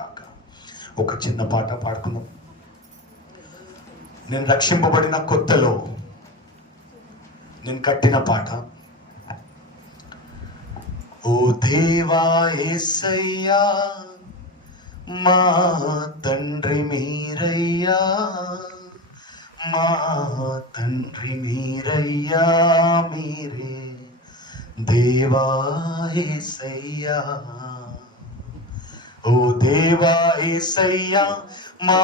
కాక. ఒక చిన్న పాట పాడుకుందాం. నేను రక్షింపబడిన కొత్తలో నేను కట్టిన పాట. ఓ దేవా యేసయ్యా మా తండ్రి మీరయ్యా, మా తండ్రి మీరయ్యా, మీరే దేవా యేసయ్యా. ఓ దేవా యేసయ్యా మా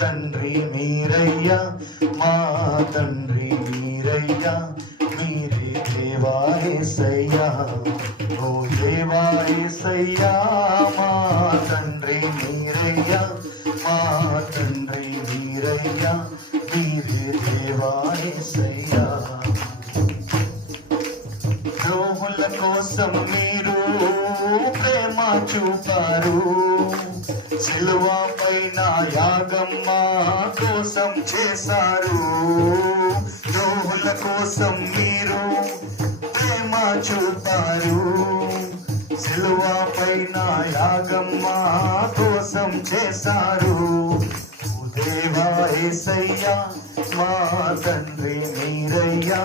తండ్రి మీరయ్యా, మా తండ్రి మీరయ్యా, మీరే దేవా యేసయ్యా. ఓ దేవా యేసయ్యా మా తండ్రి మీరయ్యా, మా తండ్రి మీరయ్యా, మీరే దేవా యేసయ్యా. ద్రోహుల కోసం మీరు ప్రేమ చూపారు, సిలువ పైన యాగం మా కోసం చేశారు. ద్రోహుల కోసం మీరు ప్రేమ చూపారు, సిలువ పైన యాగం మా కోసం చేశారు. దేవా యేసయ్యా మా తండ్రి మీరయ్యా,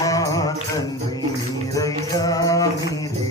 మా తండ్రి మీరయ్యా, మీరే